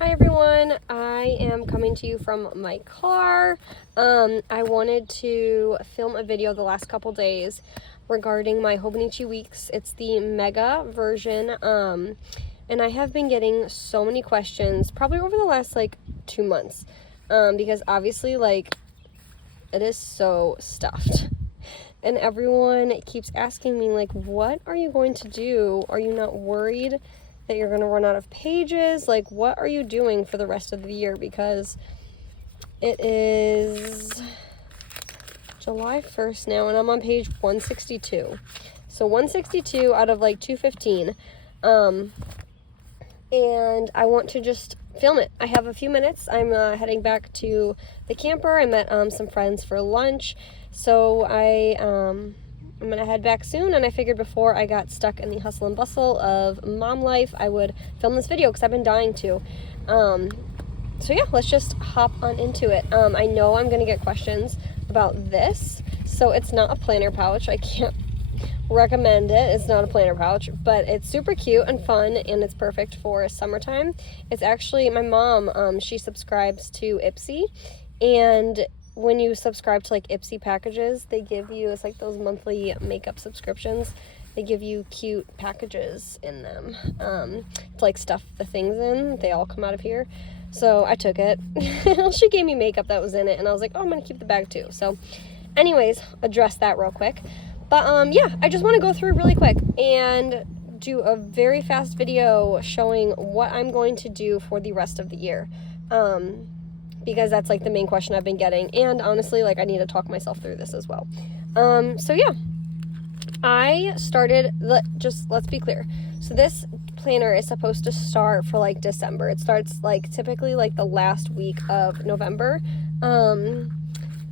Hi everyone, I am coming to you from my car. I wanted to film a video the last couple days regarding my Hobonichi weeks. It's the mega version, and I have been getting so many questions probably over the last 2 months, because obviously it is so stuffed. And everyone keeps asking me what are you going to do? Are you not worried that you're going to run out of pages? What are you doing for the rest of the year? Because it is July 1st now, and I'm on page 162. So 162 out of 215. And I want to just film it. I have a few minutes. I'm heading back to the camper. I met some friends for lunch. So I'm going to head back soon, and I figured before I got stuck in the hustle and bustle of mom life, I would film this video because I've been dying to. So yeah, let's just hop on into it. I know I'm going to get questions about this, so it's not a planner pouch. I can't recommend it. It's not a planner pouch, but it's super cute and fun, and it's perfect for summertime. It's actually, my mom, she subscribes to Ipsy, and when you subscribe to Ipsy packages, they give you, it's those monthly makeup subscriptions, they give you cute packages in them to stuff the things in. They all come out of here. So I took it. She gave me makeup that was in it, and I was like, oh, I'm gonna keep the bag too. So anyways, address that real quick. But yeah, I just want to go through really quick and do a very fast video showing what I'm going to do for the rest of the year. Because that's the main question I've been getting, and honestly, I need to talk myself through this as well. So yeah, I started, let's be clear. So this planner is supposed to start for December. It starts typically the last week of November. I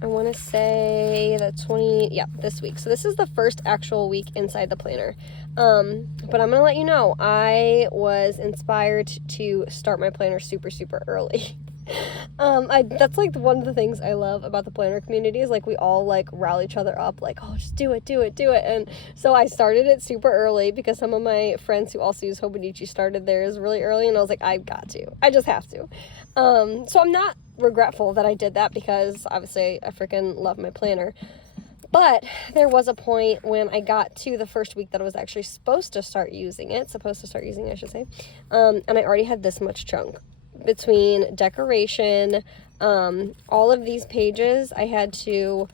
want to say this week. So this is the first actual week inside the planner. But I'm going to let you know, I was inspired to start my planner super, super early. That's one of the things I love about the planner community is we all rally each other up, oh, just do it. And so I started it super early because some of my friends who also use Hobonichi started theirs really early, and I was I just have to. So I'm not regretful that I did that because obviously I freaking love my planner. But there was a point when I got to the first week that I was actually supposed to start using it, I should say, and I already had this much chunk. Between decoration, all of these pages I had to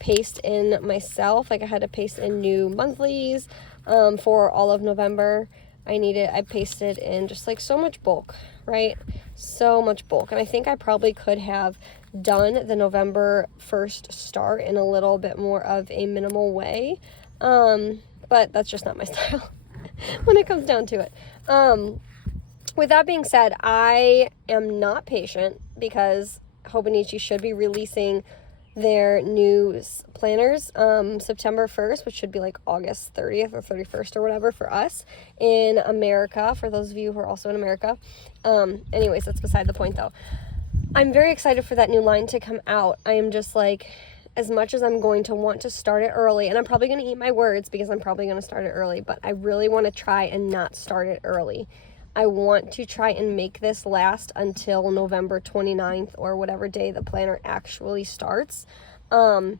paste in myself. I had to paste in new monthlies for all of November. I pasted in just so much bulk, right? So much bulk. And I think I probably could have done the November 1st start in a little bit more of a minimal way, but that's just not my style when it comes down to it. With that being said, I am not patient because Hobonichi should be releasing their new planners September 1st, which should be August 30th or 31st or whatever for us in America, for those of you who are also in America. Anyways, that's beside the point though. I'm very excited for that new line to come out. I am just as much as I'm going to want to start it early, and I'm probably going to eat my words because I'm probably going to start it early, but I really want to try and not start it early. I want to try and make this last until November 29th or whatever day the planner actually starts. Or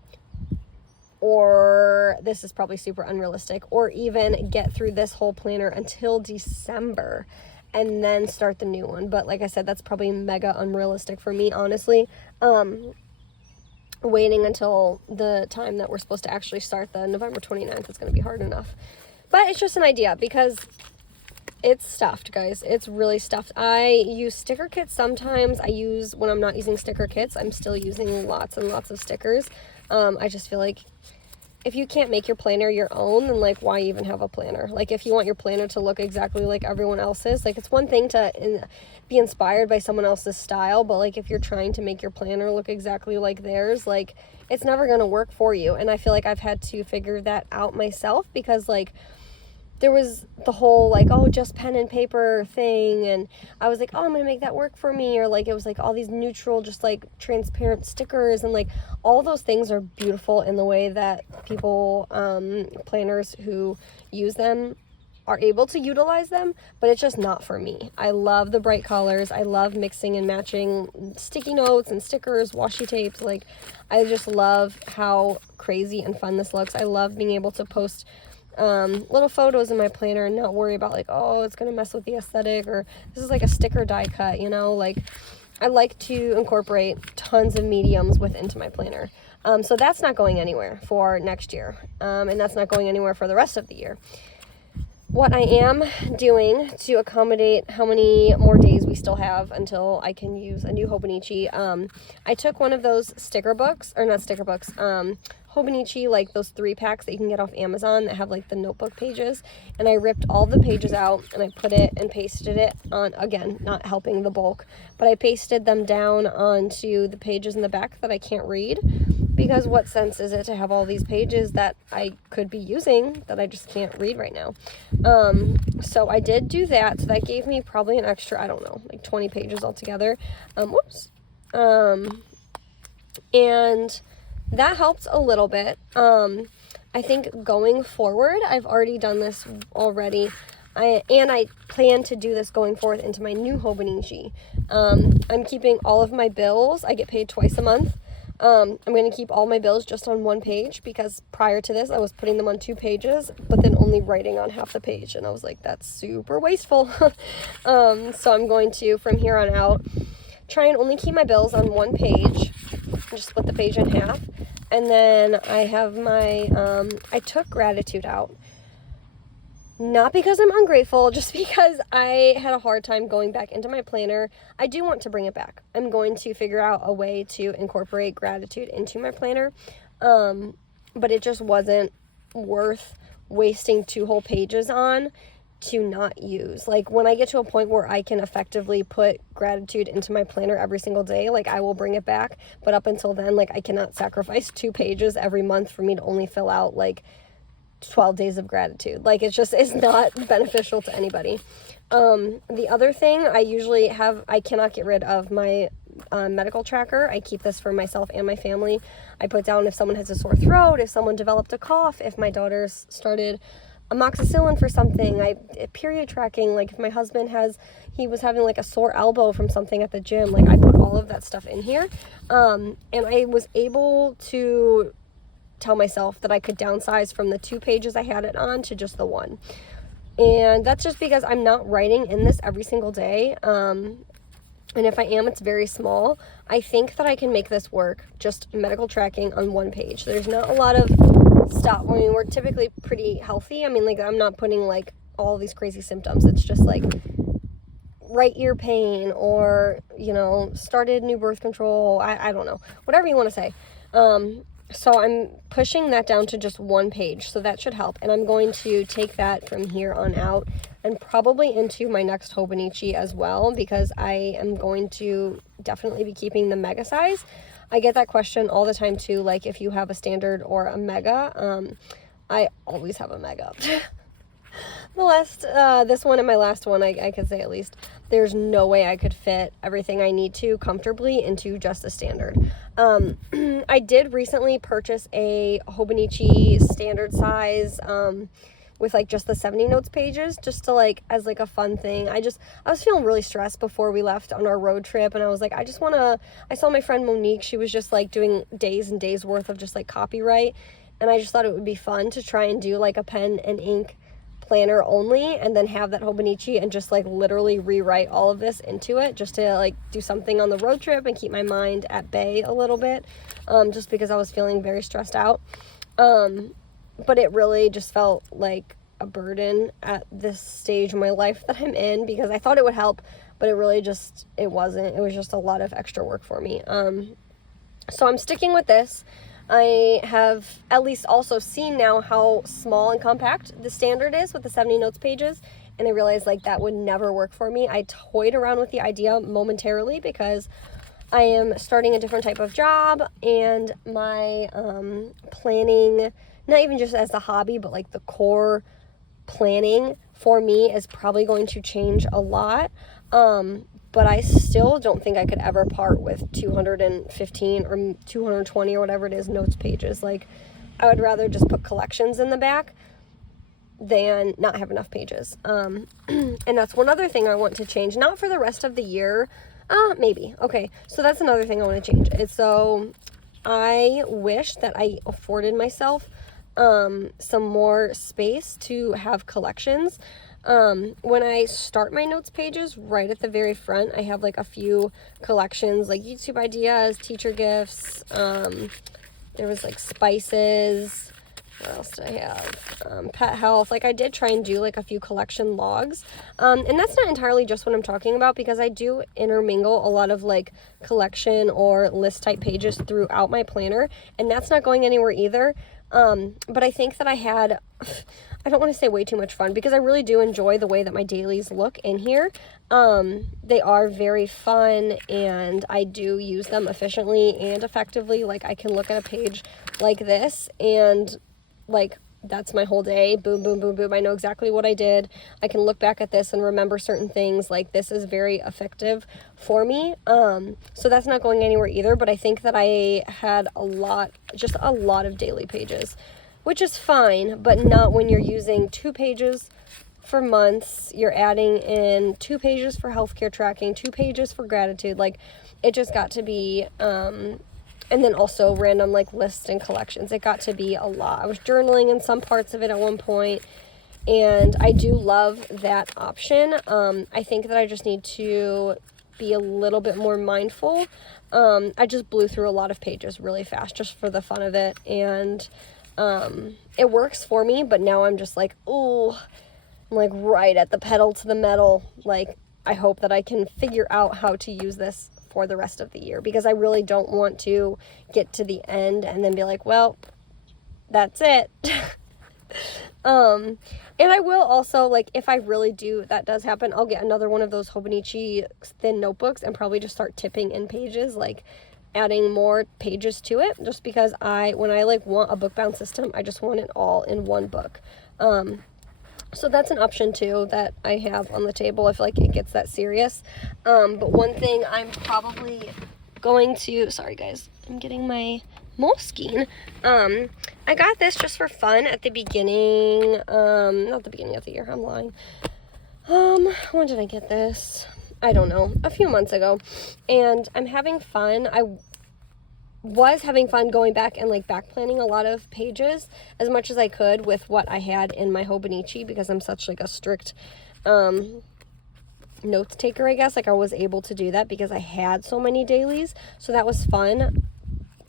this is probably super unrealistic, or even get through this whole planner until December and then start the new one. But like I said, that's probably mega unrealistic for me, honestly. Waiting until the time that we're supposed to actually start the November 29th is going to be hard enough. But it's just an idea because it's stuffed, guys. It's really stuffed. I use sticker kits sometimes. When I'm not using sticker kits, I'm still using lots and lots of stickers. I just feel if you can't make your planner your own, then why even have a planner? If you want your planner to look exactly like everyone else's, it's one thing to be inspired by someone else's style, but if you're trying to make your planner look exactly like theirs, it's never going to work for you. And I feel I've had to figure that out myself because there was the whole oh, just pen and paper thing, and I was oh, I'm gonna make that work for me, or it was all these neutral, just transparent stickers, and all those things are beautiful in the way that people, planners who use them are able to utilize them, but it's just not for me. I love the bright colors. I love mixing and matching sticky notes and stickers, washi tapes. Like, I just love how crazy and fun this looks. I love being able to post little photos in my planner and not worry about like, oh, it's gonna mess with the aesthetic, or this is like a sticker die cut, you know. Like, I like to incorporate tons of mediums into my planner. So that's not going anywhere for next year, and that's not going anywhere for the rest of the year. What I am doing to accommodate how many more days we still have until I can use a new Hobonichi, I took one of those sticker books, or not sticker books, Hobonichi, like those 3-packs that you can get off Amazon that have like the notebook pages, and I ripped all the pages out and I put it and pasted it on, again, not helping the bulk, but I pasted them down onto the pages in the back that I can't read, because what sense is it to have all these pages that I could be using that I just can't read right now? So I did do that, so that gave me probably an extra, I don't know, like 20 pages altogether. And that helped a little bit. I think going forward, I've already done this already. I plan to do this going forth into my new Hobonichi. I'm keeping all of my bills. I get paid twice a month. I'm going to keep all my bills just on one page, because prior to this, I was putting them on 2 pages, but then only writing on half the page. And I was like, that's super wasteful. So I'm going to, from here on out, try and only keep my bills on 1 page, just split the page in half. And then I have my, I took gratitude out. Not because I'm ungrateful, just because I had a hard time going back into my planner. I do want to bring it back. I'm going to figure out a way to incorporate gratitude into my planner. But it just wasn't worth wasting 2 whole pages on to not use. Like, when I get to a point where I can effectively put gratitude into my planner every single day, like, I will bring it back. But up until then, like, I cannot sacrifice 2 pages every month for me to only fill out like 12 days of gratitude. Like, it's not beneficial to anybody. The other thing, I cannot get rid of my medical tracker. I keep this for myself and my family. I put down if someone has a sore throat, if someone developed a cough, if my daughter's started amoxicillin for something, period tracking, like if my husband he was having like a sore elbow from something at the gym, like I put all of that stuff in here. And I was able to tell myself that I could downsize from the 2 pages I had it on to just the 1. And that's just because I'm not writing in this every single day. And if I am, it's very small. I think that I can make this work, just medical tracking on 1 page. There's not a lot of stuff. I mean, we're typically pretty healthy. I mean, like, I'm not putting like all these crazy symptoms. It's just like right ear pain, or, you know, started new birth control. I don't know, whatever you want to say. So I'm pushing that down to just 1 page, so that should help. And I'm going to take that from here on out and probably into my next Hobonichi as well, because I am going to definitely be keeping the mega size. I get that question all the time too, like if you have a standard or a mega. I always have a mega. This one and my last one, I could say at least, there's no way I could fit everything I need to comfortably into just a standard. I did recently purchase a Hobonichi standard size, with like just the 70 notes pages, just to like, as like a fun thing. I was feeling really stressed before we left on our road trip, and I was like, I saw my friend Monique, she was just like doing days and days worth of just like copyright, and I just thought it would be fun to try and do like a pen and ink planner only, and then have that Hobonichi and just like literally rewrite all of this into it, just to like do something on the road trip and keep my mind at bay a little bit, just because I was feeling very stressed out. But it really just felt like a burden at this stage of my life that I'm in, because I thought it would help, but it wasn't. It was just a lot of extra work for me. So I'm sticking with this. I have at least also seen now how small and compact the standard is with the 70 notes pages, and I realized like that would never work for me. I toyed around with the idea momentarily because I am starting a different type of job, and my planning, not even just as a hobby, but like the core planning for me is probably going to change a lot. But I still don't think I could ever part with 215 or 220 or whatever it is notes pages. Like, I would rather just put collections in the back than not have enough pages. And that's one other thing I want to change, not for the rest of the year, maybe. Okay, so that's another thing I want to change. So I wish that I afforded myself some more space to have collections. When I start my notes pages, right at the very front, I have like a few collections, like YouTube ideas, teacher gifts, there was like spices. What else did I have? Pet health. Like, I did try and do like a few collection logs. And that's not entirely just what I'm talking about, because I do intermingle a lot of like collection or list type pages throughout my planner, and that's not going anywhere either. But I think that I had, I don't want to say way too much fun, because I really do enjoy the way that my dailies look in here. They are very fun, and I do use them efficiently and effectively. Like, I can look at a page like this and like, that's my whole day. Boom, boom, boom, boom. I know exactly what I did. I can look back at this and remember certain things. Like, this is very effective for me. So that's not going anywhere either. But I think that I had just a lot of daily pages, which is fine, but not when you're using 2 pages for months. You're adding in 2 pages for healthcare tracking, 2 pages for gratitude. Like, it just got to be, and then also random like lists and collections. It got to be a lot. I was journaling in some parts of it at one point, and I do love that option. I think that I just need to be a little bit more mindful. I just blew through a lot of pages really fast just for the fun of it, and it works for me, but now I'm just like, oh, I'm like right at the pedal to the metal. Like, I hope that I can figure out how to use this for the rest of the year, because I really don't want to get to the end and then be like, well, that's it. And I will also, like, if I really do, that does happen, I'll get another one of those Hobonichi thin notebooks and probably just start tipping in pages, like adding more pages to it, just because when I like want a book bound system, I just want it all in one book. So that's an option too that I have on the table if like it gets that serious. But one thing I'm probably going to, sorry guys, I'm getting my Moleskine. I got this just for fun at the beginning, not the beginning of the year, I'm lying. When did I get this? I don't know, a few months ago. And I'm having fun. I was having fun going back and like back planning a lot of pages as much as I could with what I had in my Hobonichi, because I'm such like a strict notes taker, I guess. Like, I was able to do that because I had so many dailies, so that was fun.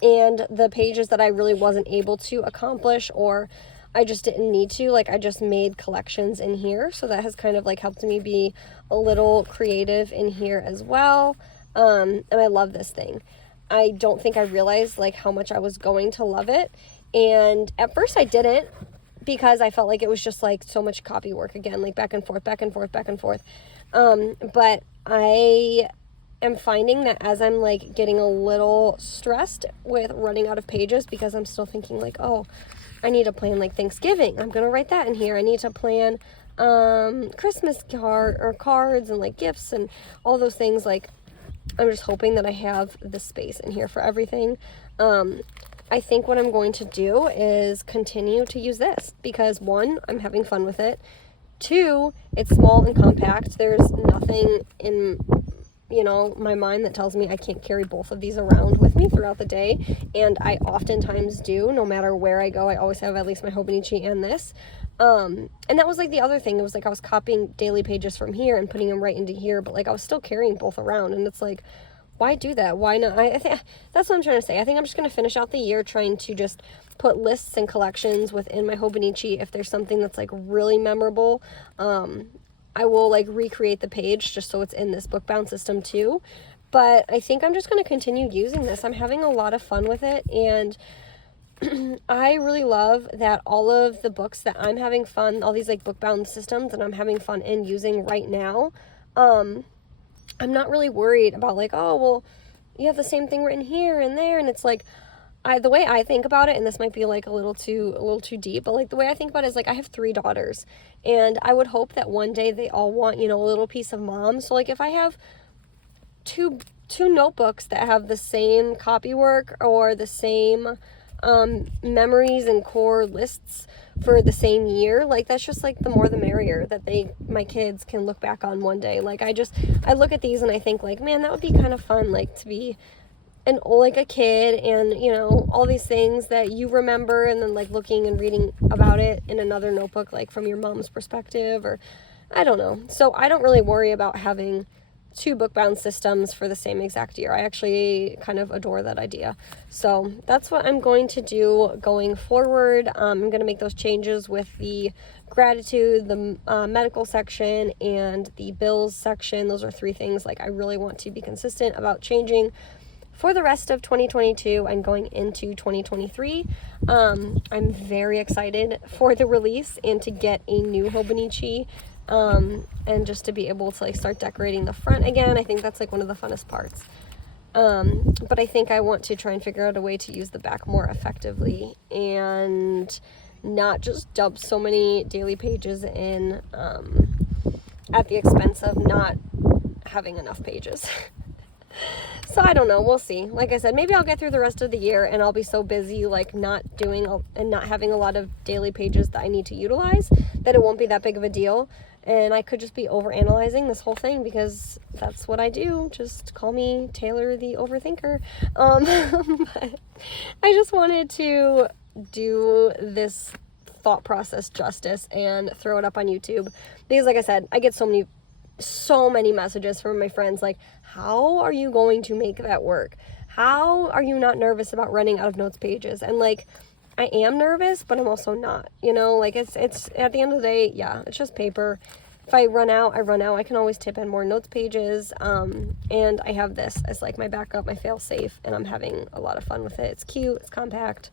And the pages that I really wasn't able to accomplish, or I just didn't need to, like, I just made collections in here, so that has kind of like helped me be a little creative in here as well. And I love this thing. I don't think I realized like how much I was going to love it, and at first I didn't, because I felt like it was just like so much copy work again, like back and forth, back and forth, back and forth. But I am finding that as I'm like getting a little stressed with running out of pages, because I'm still thinking like, oh, I need to plan like Thanksgiving, I'm gonna write that in here. I need to plan Christmas cards and like gifts and all those things. Like, I'm just hoping that I have the space in here for everything. I think what I'm going to do is continue to use this, because 1, I'm having fun with it. 2, it's small and compact. There's nothing in, my mind that tells me I can't carry both of these around with me throughout the day. And I oftentimes do. No matter where I go, I always have at least my Hobonichi and this. And that was like the other thing. It was like I was copying daily pages from here and putting them right into here, but like I was still carrying both around, and it's like, why do that? Why not? I think that's what I'm trying to say. I think I'm just going to finish out the year trying to just put lists and collections within my Hobonichi. If there's something that's like really memorable, I will like recreate the page just so it's in this book bound system too. But I think I'm just going to continue using this. I'm having a lot of fun with it, and I really love that all of the books that I'm having fun, all these like book bound systems that I'm having fun in using right now, I'm not really worried about like, oh, well, you have the same thing written here and there. And it's like, the way I think about it, and this might be like a little too deep, but like the way I think about it is like, I have 3 daughters, and I would hope that one day they all want, a little piece of mom. So like, if I have two notebooks that have the same copy work or the same memories and core lists for the same year. Like, that's just like the more the merrier, that my kids can look back on one day. Like, I look at these and I think like, man, that would be kind of fun, like to be like a kid, and you know, all these things that you remember, and then like looking and reading about it in another notebook, like from your mom's perspective, or I don't know. So I don't really worry about having 2 book-bound systems for the same exact year. I actually kind of adore that idea. So that's what I'm going to do going forward. I'm going to make those changes with the gratitude, the medical section, and the bills section. Those are 3 things like I really want to be consistent about changing for the rest of 2022 and going into 2023. I'm very excited for the release and to get a new Hobonichi. And just to be able to like start decorating the front again. I think that's like one of the funnest parts. But I think I want to try and figure out a way to use the back more effectively and not just dump so many daily pages in at the expense of not having enough pages. So I don't know, we'll see. Like I said, maybe I'll get through the rest of the year and I'll be so busy like not doing and not having a lot of daily pages that I need to utilize that it won't be that big of a deal. And I could just be overanalyzing this whole thing, because that's what I do. Just call me Taylor the overthinker. But I just wanted to do this thought process justice and throw it up on YouTube, because like I said, I get so many messages from my friends like, how are you going to make that work? How are you not nervous about running out of notes pages? And like, I am nervous, but I'm also not, you know, like it's at the end of the day, yeah, it's just paper. If I run out, I run out. I can always tip in more notes pages. And I have this as like my backup, my fail safe, and I'm having a lot of fun with it. It's cute, it's compact,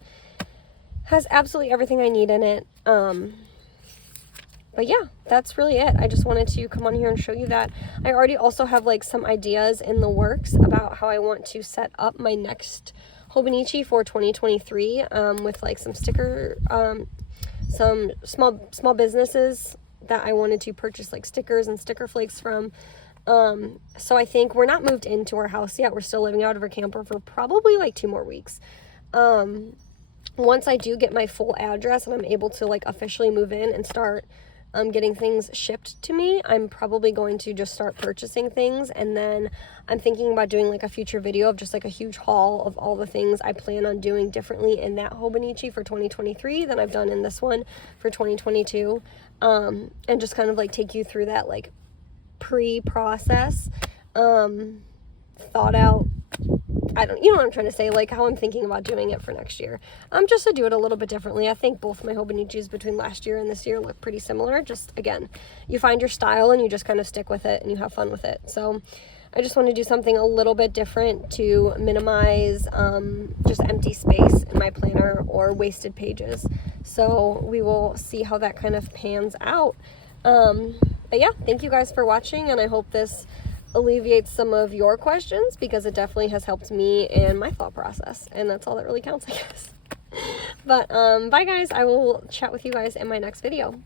has absolutely everything I need in it. But yeah, that's really it. I just wanted to come on here and show you that. I already also have like some ideas in the works about how I want to set up my next Hobonichi for 2023, with like some some small businesses that I wanted to purchase like stickers and sticker flakes from. So I think we're not moved into our house yet. We're still living out of our camper for probably like 2 more weeks. Once I do get my full address and I'm able to like officially move in and start getting things shipped to me, I'm probably going to just start purchasing things, and then I'm thinking about doing like a future video of just like a huge haul of all the things I plan on doing differently in that Hobonichi for 2023 than I've done in this one for 2022, and just kind of like take you through that like pre-process, thought out, you know what I'm trying to say, like how I'm thinking about doing it for next year. Just to do it a little bit differently. I think both my Hobonichis between last year and this year look pretty similar. Just, again, you find your style and you just kind of stick with it and you have fun with it. So I just want to do something a little bit different to minimize just empty space in my planner or wasted pages. So we will see how that kind of pans out. But yeah, thank you guys for watching, and I hope this alleviates some of your questions, because it definitely has helped me in my thought process, and that's all that really counts, I guess. But bye guys, I will chat with you guys in my next video.